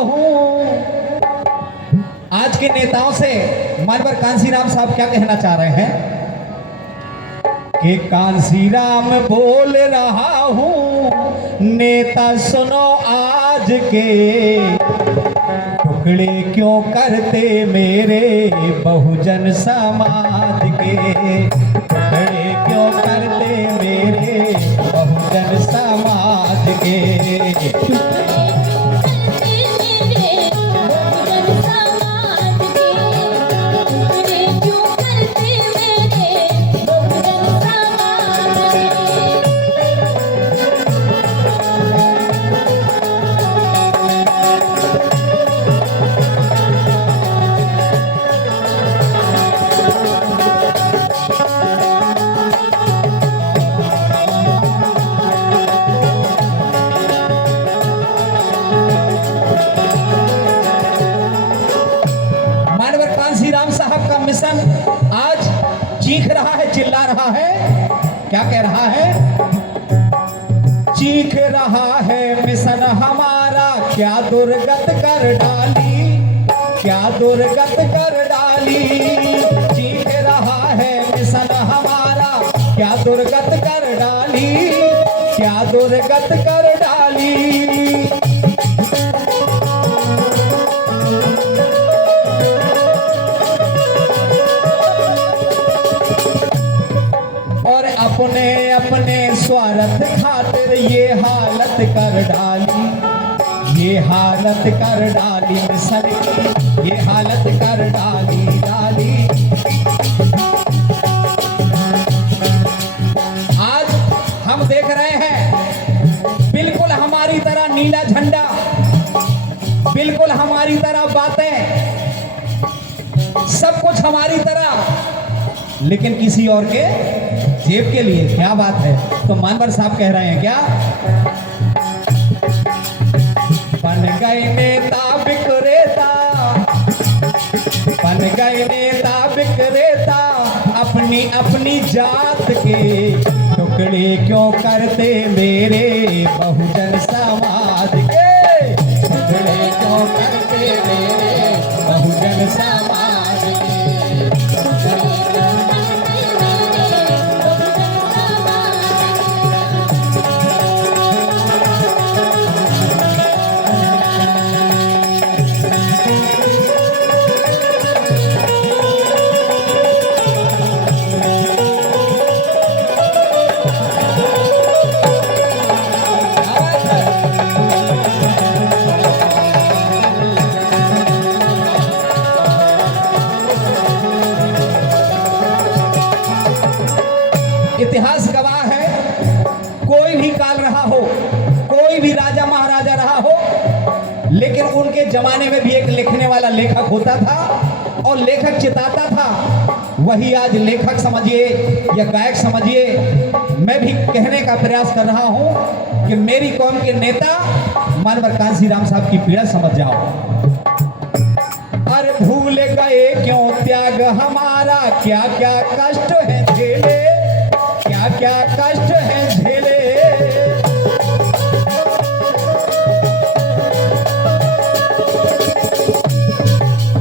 हूँ। आज के नेताओं से मानवर कांसीराम साहब क्या कहना चाह रहे हैं कि कांसीराम बोल रहा हूँ, नेता सुनो आज के, टुकड़े क्यों करते मेरे बहुजन समाज के, टुकड़े क्यों करते मेरे बहुजन समाज के। कांसीराम साहब का मिशन आज चीख रहा है, चिल्ला रहा है, क्या कह रहा है? चीख रहा है मिशन हमारा, क्या दुर्गत कर डाली, क्या दुर्गत कर डाली। चीख रहा है मिशन हमारा, क्या दुर्गत कर डाली, क्या दुर्गत कर डाली। अपने अपने स्वार्थ खातिर ये हालत कर डाली, ये हालत कर डाली मिशन की, ये हालत कर डाली। आज हम देख रहे हैं बिल्कुल हमारी तरह नीला झंडा, बिल्कुल हमारी तरह बातें, सब कुछ हमारी तरह, लेकिन किसी और के जेब के लिए। क्या बात है? तो मानवर साहब कह रहे हैं क्या? बन गए नेता विक्रेता, बन गए नेता विक्रेता, अपनी अपनी जात के, टुकड़े क्यों करते मेरे बहुजन समाज के, टुकड़े क्यों करते मेरे बहुजन समाज के। इतिहास गवाह है, कोई भी काल रहा हो, कोई भी राजा महाराजा रहा हो, लेकिन उनके जमाने में भी एक लिखने वाला लेखक होता था और लेखक चिताता था। वही आज लेखक समझिए या गायक समझिए, मैं भी कहने का प्रयास कर रहा हूं कि मेरी कौम के नेता मानवर कांसीराम साहब की पीड़ा समझ जाओ। अरे भूल गए क्यों त्याग हमारा, क्या क्या कष्ट है झेले, क्या क्या कष्ट है झेले।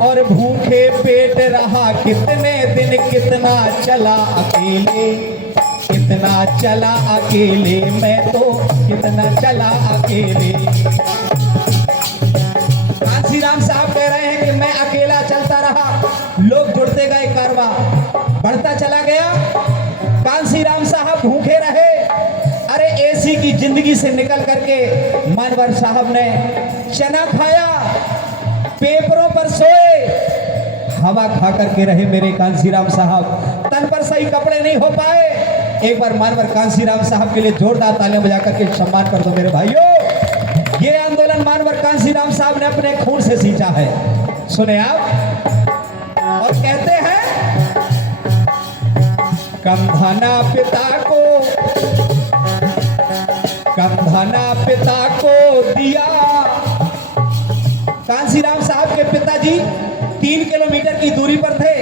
और भूखे पेट रहा कितने दिन, कितना चला अकेले, कितना चला अकेले, मैं तो कितना चला अकेले। कांसीराम साहब कह रहे हैं कि मैं अकेला चलता रहा, लोग जुड़ते गए, कारवां बढ़ता चला गया, कांसीराम साहब भूखे रहे। अरे एसी की जिंदगी से निकल करके मानवर साहब ने चना खाया, पेपरों पर सोए, हवा खा करके रहे मेरे कांसीराम साहब। तन पर सही कपड़े नहीं हो पाए। एक बार मानवर कांसीराम साहब के लिए जोरदार तालियां बजा करके सम्मान कर दो मेरे भाइयों। ये आंदोलन मानवर कांसीराम साहब ने अपने खून से सींचा है। सुने आप, और कहते हैं कंधना पिता को, कंधना पिता को दिया। कांसीराम साहब के पिताजी 3 किलोमीटर की दूरी पर थे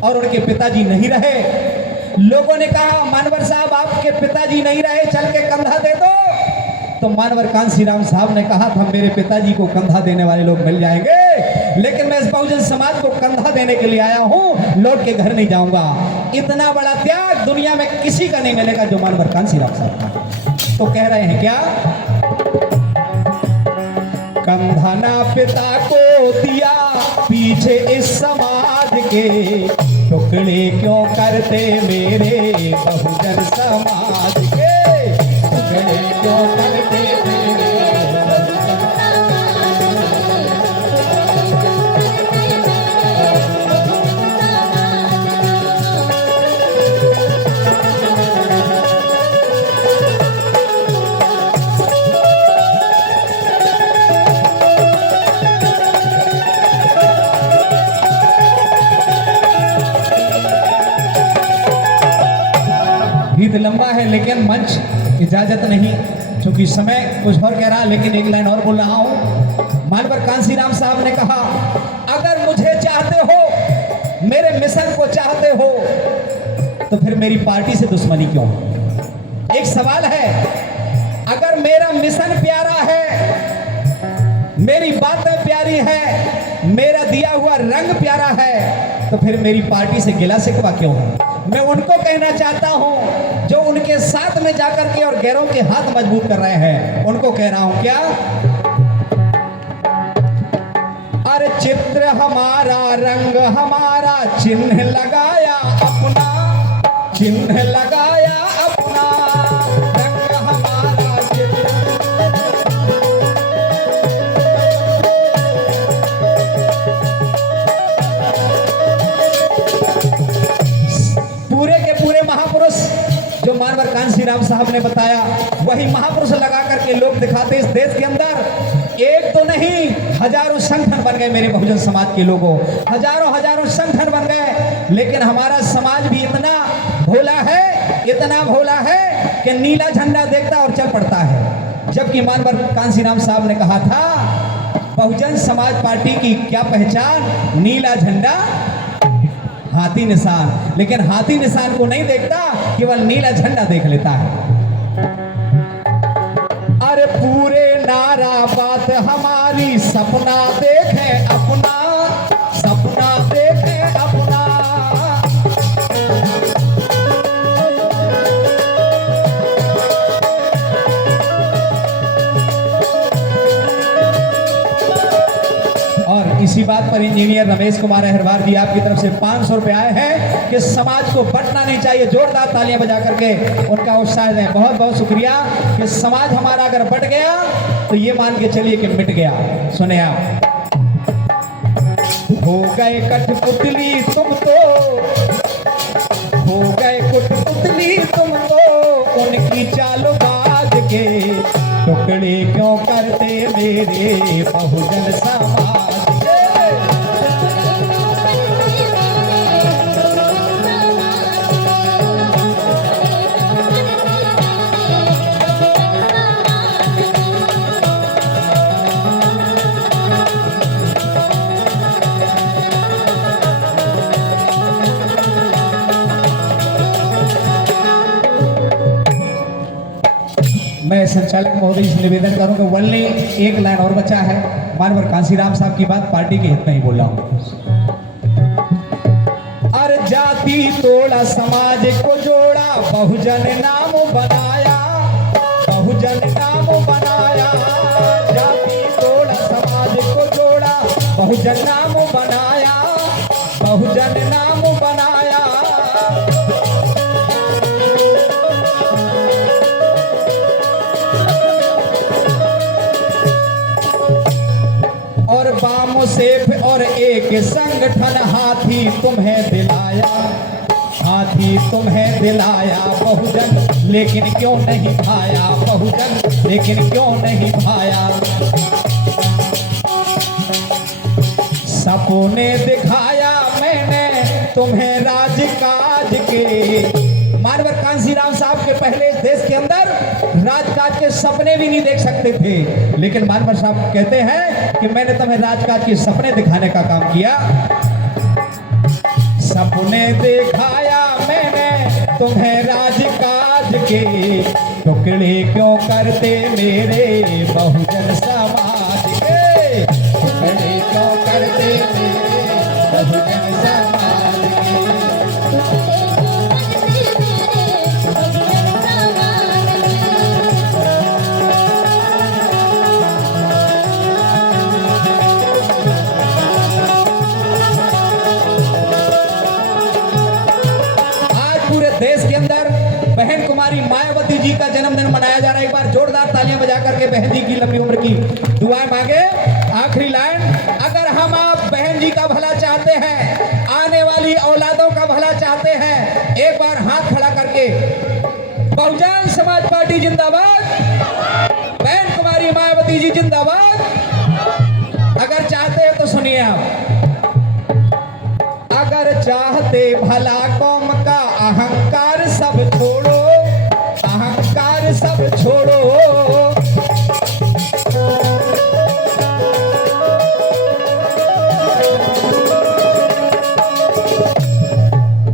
और उनके पिताजी नहीं रहे। लोगों ने कहा मानवर साहब आपके पिताजी नहीं रहे, चल के कंधा दे दो। तो मानवर कांसी राम साहब ने कहा था मेरे पिताजी को कंधा देने वाले लोग मिल जाएंगे, लेकिन मैं इस बहुजन समाज को कंधा देने के लिए आया हूं, लौट के घर नहीं जाऊंगा। इतना बड़ा त्याग दुनिया में किसी का नहीं मिलेगा जो मानवर कांसी राम साहब का। तो कह रहे हैं क्या, कंधा ना पिता को दिया पीछे इस समाज के, टुकड़े क्यों करते मेरे बहुजन समाज के, टुकड़े क्यों करते मेरे गीत लंबा है लेकिन मंच इजाजत नहीं, क्योंकि समय कुछ और कह रहा, लेकिन एक लाइन और बोल रहा हूं। मानवर कांसी राम साहब ने कहा, अगर मुझे चाहते हो, मेरे मिशन को चाहते हो, तो फिर मेरी पार्टी से दुश्मनी क्यों? एक सवाल है, अगर मेरा मिशन प्यारा है, मेरी बातें प्यारी है, मेरा दिया हुआ रंग प्यारा है, तो फिर मेरी पार्टी से गिला शिकवा क्यों है? मैं उनको कहना चाहता हूं जो उनके साथ में जाकर के और गैरों के हाथ मजबूत कर रहे हैं, उनको कह रहा हूं क्या, अरे चित्र हमारा, रंग हमारा, चिन्ह लगाया अपना, चिन्ह लगाया अपना, रंग हमारा, चिन्ह। पूरे के पूरे महापुरुष जो मानवर कांसी राम साहब ने बताया, वही महापुरुष लगा करके लोग दिखाते इस देश के अंदर। एक तो नहीं, हजारों संगठन बन गए मेरे बहुजन समाज के लोगों, हजारों संगठन बन गए, लेकिन हमारा समाज भी इतना भोला है, इतना भोला है कि नीला झंडा देखता और चल पड़ता है। जबकि मानवर कांसी राम साहब ने कहा था, बहुजन समाज पार्टी की क्या पहचान, नीला झंडा, हाथी निशान, लेकिन हाथी निशान को नहीं देखता, केवल नीला झंडा देख लेता है। अरे पूरे नारा बात हमारी, सपना देखे अपना, सपना देखे अपना। और इसी बात पर इंजीनियर रमेश कुमार अहरवार जी आपकी तरफ से 500 रुपए आए हैं कि समाज को बंटना नहीं चाहिए। जोरदार तालियां बजा करके उनका उत्साह दें। बहुत बहुत शुक्रिया कि समाज हमारा अगर बट गया तो ये मान के चलिए कि मिट गया। सुने आप, हो गए कठपुतली तुम तो, हो गए कठपुतली तुम तो, उनकी चालबाज के, टुकड़े क्यों करते मेरे बहुजन समाज। मैं संचालक महोदय से निवेदन करूंगा, वल्ले एक लाइन और बचा है। मानवर कांसी राम साहब की बात पार्टी के हित में ही बोल रहा हूं। अरे जाति तोड़ा समाज को जोड़ा, बहुजन नाम बनाया, बहुजन नाम बनाया, जाति तोड़ा समाज को जोड़ा, बहुजन नाम बनाया, बहुजन नाम बनाया। और बाम सेफ और एक संगठन हाथी तुम्हें दिलाया, हाथी तुम्हें दिलाया बहुजन, लेकिन क्यों नहीं भाया बहुजन, लेकिन क्यों नहीं भाया। सपने दिखाया मैंने तुम्हें राजकाज के। मानवर कांसी राम साहब के पहले इस देश के अंदर राजकाज के सपने भी नहीं देख सकते थे, लेकिन मानवर साहब कहते हैं कि मैंने तुम्हें राजकाज के सपने दिखाने का काम किया। सपने दिखाया मैंने तुम्हें राजकाज के, टुकड़े क्यों करते मेरे बहुजन समाज के, टुकड़े क्यों करते मेरे बहुजन समाज के। पूरे देश के अंदर बहन कुमारी मायावती जी का जन्मदिन मनाया जा रहा है। एक बार जोरदार तालियां बजा करके बहन जी की लंबी उम्र की दुआएं मांगे। आखिरी लाइन, अगर हम आप बहन जी का भला चाहते हैं, आने वाली औलादों का भला चाहते हैं, एक बार हाथ खड़ा करके बहुजन समाज पार्टी जिंदाबाद, बहन कुमारी मायावती जी जिंदाबाद। अगर चाहते हैं तो सुनिए आप, अगर चाहते भला कौम का अहंकार सब छोड़ो, अहंकार सब छोड़ो,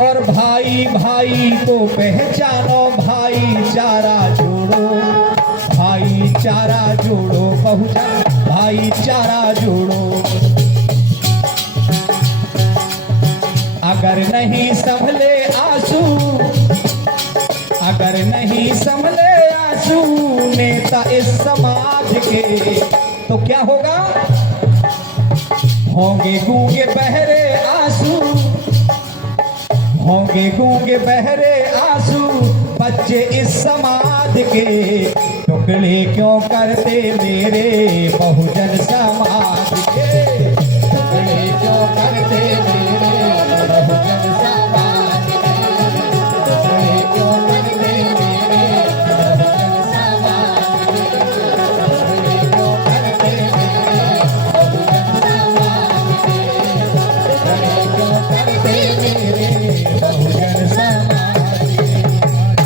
और भाई भाई को पहचानो, भाईचारा जोड़ो, भाईचारा जोड़ो, बहुजन भाईचारा जोड़ो। अगर नहीं संभले आंसू, अगर नहीं संभले आंसू नेता इस समाज के, तो क्या होगा? होंगे गूंगे बहरे आंसू, होंगे गूंगे बहरे आंसू बच्चे इस समाज के, टुकड़े क्यों करते मेरे बहुजन समाज